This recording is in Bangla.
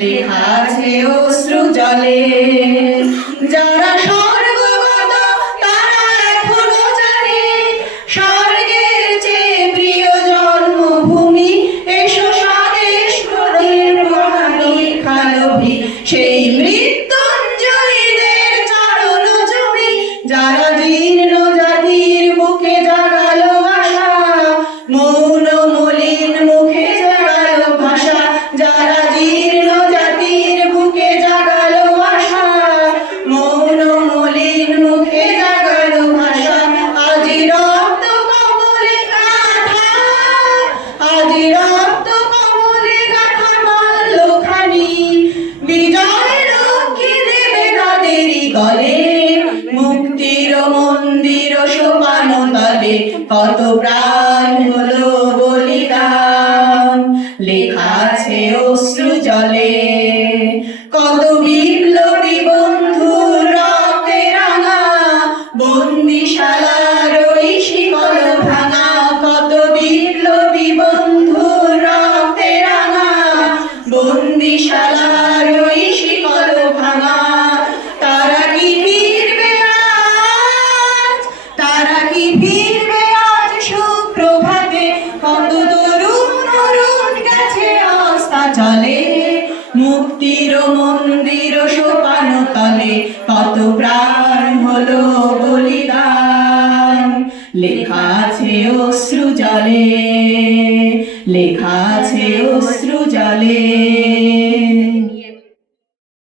লেখা আছে অশ্রু জলে। যারা স্বর্গগত তারা এখনো জানে স্বর্গের চেয়ে প্রিয় জন্মভূমি। এসো স্বদেশ প্রেমের মহানী খালভি, সেই মৃত্যুঞ্জয়ীদের চরণ জমি। যারা জীর্ণ জাতির বুকে জাগালো আশা, মৌন মলিন মুখে জাগালো ভাষা। যারা জীর্ণ জাতির বুকে জাগালো আশা, মৌন মলিন মুখে জাগালো ভাষা। আজি রক্ত কমলে গাথা, আজি রক্ত কমলে গাথা মল্লখানি। বিজয় লক্ষ্মী দেবে তাদেরই গলে, মুক্তির মন্দির সোপান তলে কত প্রাণ হলো বলিদান। লেখা আছে অশ্রু জলে। কত বিপ্লবী বন্ধুর রক্তে রাঙা বন্দিশালার ওই শিকল ভাঙা। কত বিপ্লবী বন্ধুর রক্তে রাঙা বন্দিশালার ওই শিকল ভাঙা। তারা কি ফিরবে আজ, তারা কি ফিরবে আজ সুপ্রভাতে? কত তরুণ তরুণ গেছে আস্থা চলে, মুক্তির মন্দির সোপান তলে কত প্রাণ হলো বলিদান। লেখা আছে অশ্রু জলে, লেখা আছে অশ্রু জলে।